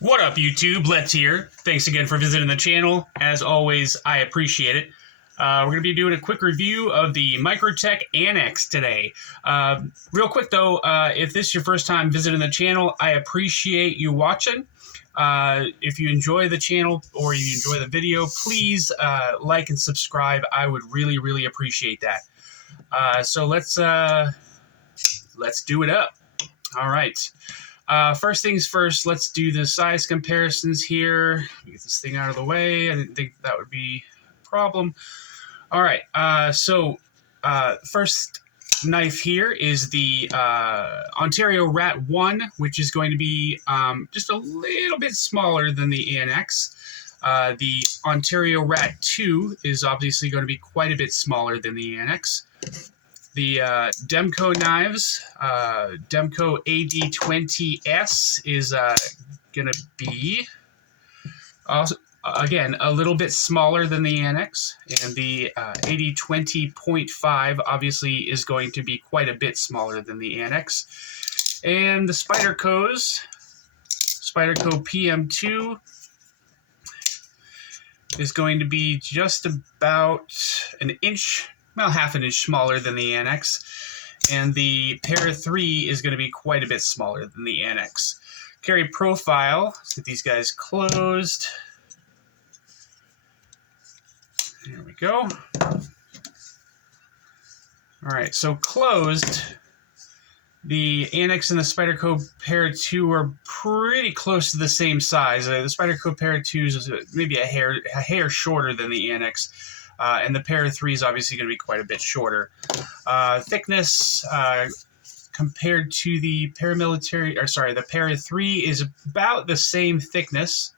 What up, YouTube? Let's here. Thanks again for visiting the channel. As always, I appreciate it. We're going to be doing a quick review of the Microtech Anax today. Real quick, though, if this is your first time visiting the channel, I appreciate you watching. If you enjoy the channel or you enjoy the video, please like and subscribe. I would really, really appreciate that. So let's do it up. All right. First things first, let's do the size comparisons here. Get this thing out of the way. I didn't think that would be a problem. All right, first knife here is the Ontario Rat 1, which is going to be just a little bit smaller than the Anax. The Ontario Rat 2 is obviously going to be quite a bit smaller than the Anax. The Demko knives, Demko AD20S is going to be, also, again, a little bit smaller than the Anax. And the AD20.5 obviously is going to be quite a bit smaller than the Anax. And the Spyderco's, Spyderco PM2 is going to be just about an inch, about half an inch smaller than the Anax, and the Para 3 is going to be quite a bit smaller than the Anax. Carry profile, let's get these guys closed. There we go. All right, so closed, the Anax and the Spyderco Para 2 are pretty close to the same size. The Spyderco Para 2 is maybe a hair shorter than the Anax. And the Para 3 is obviously going to be quite a bit shorter. Thickness compared to the paramilitary, or sorry, the Para 3 is about the same thickness,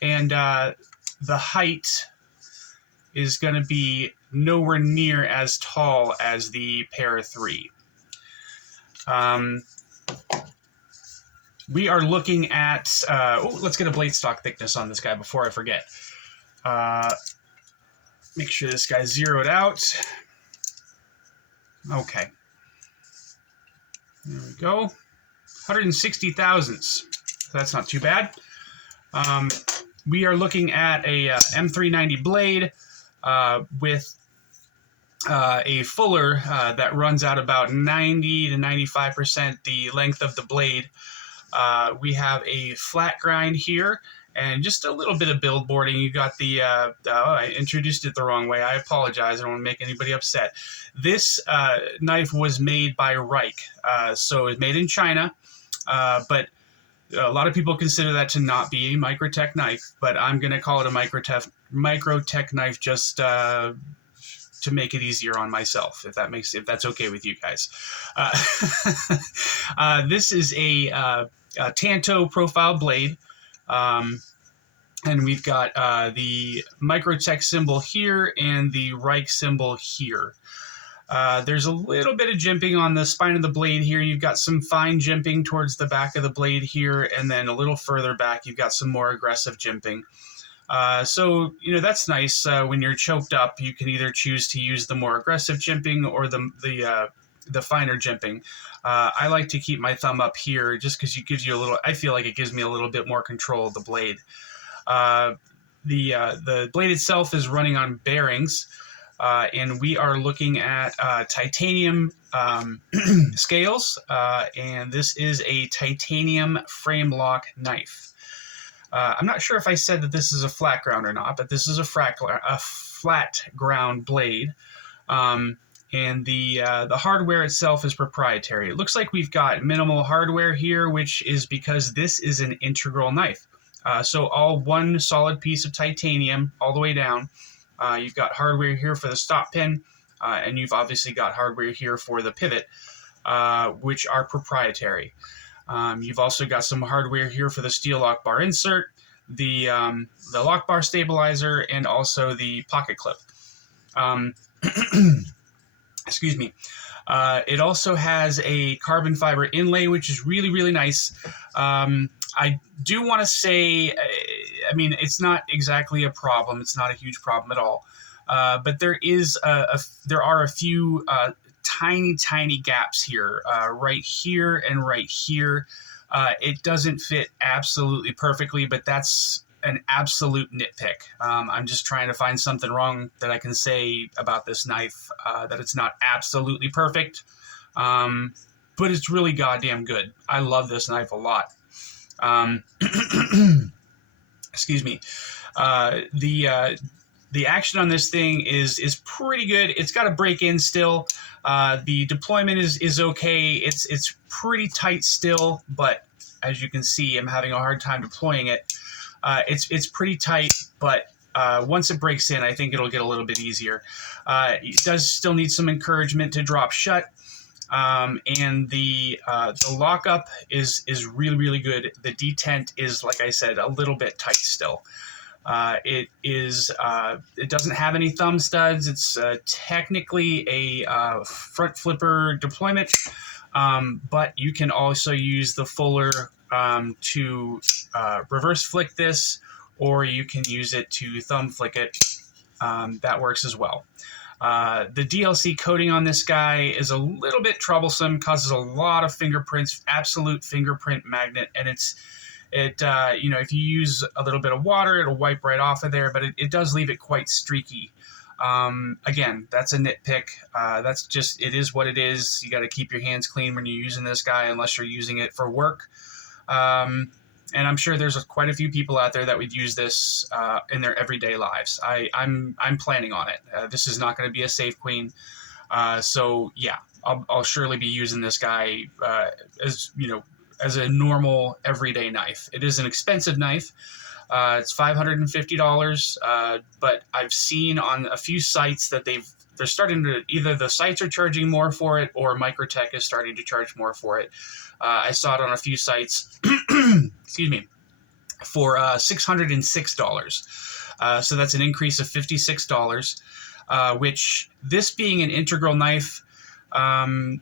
and the height is going to be nowhere near as tall as the Para 3. We are looking at, let's get a blade stock thickness on this guy before I forget. Make sure this guy's zeroed out. Okay. There we go. 160 thousandths. That's not too bad. We are looking at a M390 blade with a fuller that runs out about 90 to 95% the length of the blade. We have a flat grind here, and just a little bit of build boarding. You got the, I introduced it the wrong way. I apologize. I don't want to make anybody upset. This knife was made by Reich. So it's made in China, but a lot of people consider that to not be a Microtech knife, but I'm going to call it a Microtech knife just to make it easier on myself, if that's okay with you guys. This is a Tanto profile blade. And we've got the Microtech symbol here and the Reich symbol here. There's a little bit of jimping on the spine of the blade here. You've got some fine jimping towards the back of the blade here, and then a little further back you've got some more aggressive jimping. So, you know, that's nice. When you're choked up, you can either choose to use the more aggressive jimping or the finer jimping. I like to keep my thumb up here just because it gives you a little, I feel like it gives me a little bit more control of the blade. The blade itself is running on bearings, and we are looking at titanium scales, and this is a titanium frame lock knife. I'm not sure if I said that this is a flat ground or not, but this is a flat ground blade. And the hardware itself is proprietary. It looks like we've got minimal hardware here, which is because this is an integral knife. So all one solid piece of titanium all the way down. You've got hardware here for the stop pin, and you've obviously got hardware here for the pivot, which are proprietary. You've also got some hardware here for the steel lock bar insert, the lock bar stabilizer, and also the pocket clip. Excuse me. It also has a carbon fiber inlay, which is really, really nice. I do want to say, I mean, it's not exactly a problem. It's not a huge problem at all. But there are a few tiny gaps here, right here and right here. It doesn't fit absolutely perfectly, but that's an absolute nitpick. I'm just trying to find something wrong that I can say about this knife, that it's not absolutely perfect, but it's really goddamn good. I love this knife a lot. Excuse me. The action on this thing is pretty good. It's got a break in still. The deployment is okay. It's pretty tight still, but as you can see, I'm having a hard time deploying it. It's pretty tight, but once it breaks in, I think it'll get a little bit easier. It does still need some encouragement to drop shut. And the lockup is really good. The detent is, like I said, a little bit tight still. It doesn't have any thumb studs. It's technically a front flipper deployment, but you can also use the fuller to reverse flick this, or you can use it to thumb flick it. That works as well. The DLC coating on this guy is a little bit troublesome, causes a lot of fingerprints, absolute fingerprint magnet, and if you use a little bit of water, it'll wipe right off of there, but it does leave it quite streaky. Again, that's a nitpick. That's just, it is what it is. You got to keep your hands clean when you're using this guy, unless you're using it for work. And I'm sure there's quite a few people out there that would use this in their everyday lives. I'm planning on it. This is not going to be a safe queen. So yeah, I'll surely be using this guy as a normal everyday knife. It is an expensive knife. It's $550, but I've seen on a few sites that they're starting to, either the sites are charging more for it or Microtech is starting to charge more for it. I saw it on a few sites, excuse me, for $606. So that's an increase of $56, which, this being an integral knife, I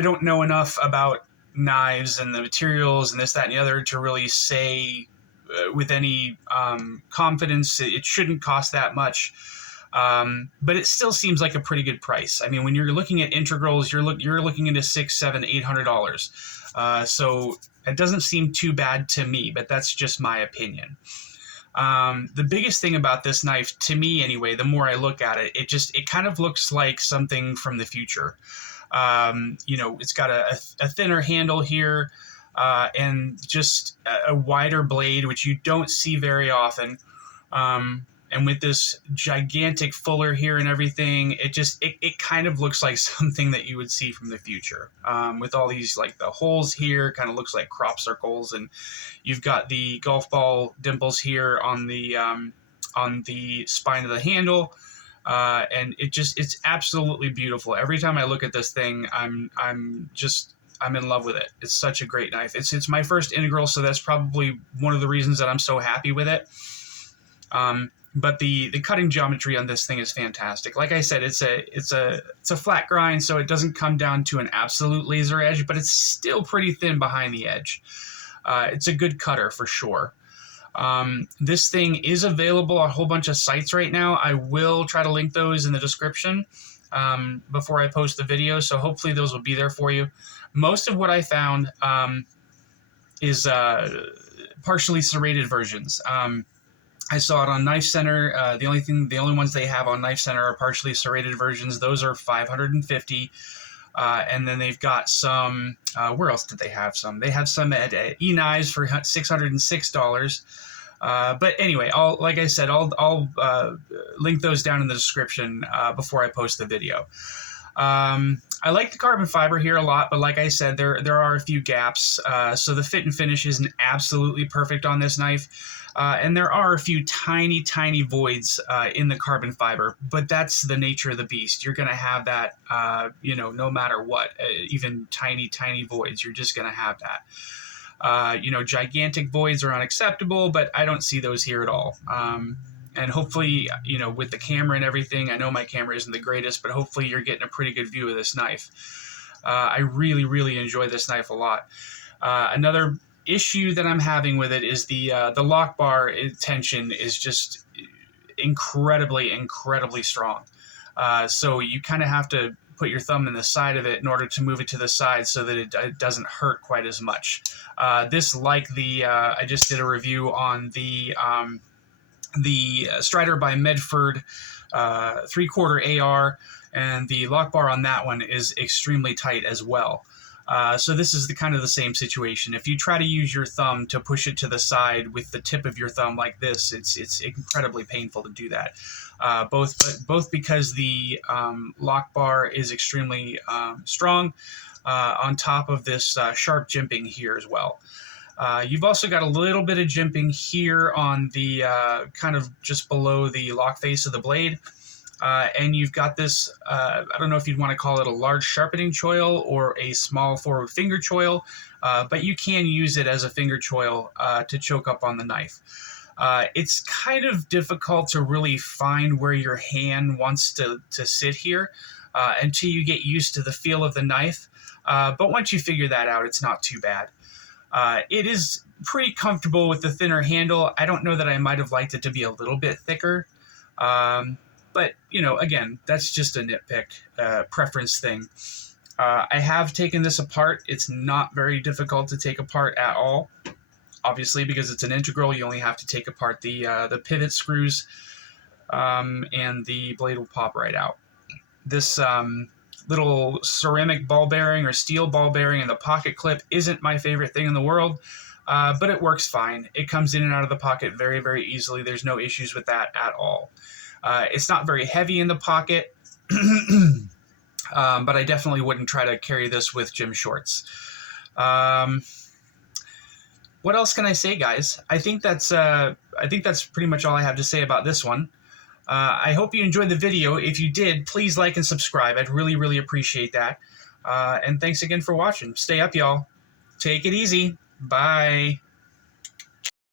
don't know enough about knives and the materials and this, that, and the other to really say with any confidence it shouldn't cost that much. But it still seems like a pretty good price. I mean, when you're looking at integrals, you're looking into $600, $700, $800. So it doesn't seem too bad to me, but that's just my opinion. The biggest thing about this knife, to me anyway, the more I look at it, it kind of looks like something from the future. It's got a thinner handle here, and just a wider blade, which you don't see very often. And with this gigantic fuller here and everything, it kind of looks like something that you would see from the future. With all these, like, the holes here, kind of looks like crop circles, and you've got the golf ball dimples here on the spine of the handle. And it's absolutely beautiful. Every time I look at this thing, I'm in love with it. It's such a great knife. It's my first integral, so that's probably one of the reasons that I'm so happy with it. But the cutting geometry on this thing is fantastic. Like I said, it's a flat grind, so it doesn't come down to an absolute laser edge, but it's still pretty thin behind the edge. It's a good cutter for sure. This thing is available on a whole bunch of sites right now. I will try to link those in the description before I post the video, so hopefully those will be there for you. Most of what I found is partially serrated versions. I saw it on Knife Center. The only ones they have on Knife Center are partially serrated versions. Those are $550. And then they've got some, where else did they have some? They have some at eKnives for $606. But anyway, I'll link those down in the description before I post the video. I like the carbon fiber here a lot, but like I said, there are a few gaps. So the fit and finish isn't absolutely perfect on this knife. And there are a few tiny, tiny voids in the carbon fiber, but that's the nature of the beast. You're going to have that, no matter what, even tiny, tiny voids, you're just going to have that. Gigantic voids are unacceptable, but I don't see those here at all. And hopefully, with the camera and everything, I know my camera isn't the greatest, but hopefully you're getting a pretty good view of this knife. I really, really enjoy this knife a lot. Another issue that I'm having with it is the lock bar tension is just incredibly, incredibly strong. So you kind of have to put your thumb in the side of it in order to move it to the side so that it doesn't hurt quite as much. This, like the I just did a review on the Strider by Medford 3/4 AR, and the lock bar on that one is extremely tight as well. So this is kind of the same situation. If you try to use your thumb to push it to the side with the tip of your thumb like this, it's incredibly painful to do that. Both because the lock bar is extremely strong, on top of this sharp jimping here as well. You've also got a little bit of jimping here on the kind of just below the lock face of the blade. And you've got this, I don't know if you'd want to call it a large sharpening choil or a small forward finger choil, but you can use it as a finger choil to choke up on the knife. It's kind of difficult to really find where your hand wants to sit here until you get used to the feel of the knife. But once you figure that out, it's not too bad. It is pretty comfortable with the thinner handle. I don't know that I might have liked it to be a little bit thicker. But, you know, again, that's just a nitpick, preference thing. I have taken this apart. It's not very difficult to take apart at all. Obviously, because it's an integral, you only have to take apart the pivot screws, and the blade will pop right out. This little ceramic ball bearing or steel ball bearing in the pocket clip isn't my favorite thing in the world, but it works fine. It comes in and out of the pocket very, very easily. There's no issues with that at all. It's not very heavy in the pocket, but I definitely wouldn't try to carry this with gym shorts. What else can I say, guys? I think that's pretty much all I have to say about this one. I hope you enjoyed the video. If you did, please like and subscribe. I'd really, really appreciate that. And thanks again for watching. Stay up, y'all. Take it easy. Bye.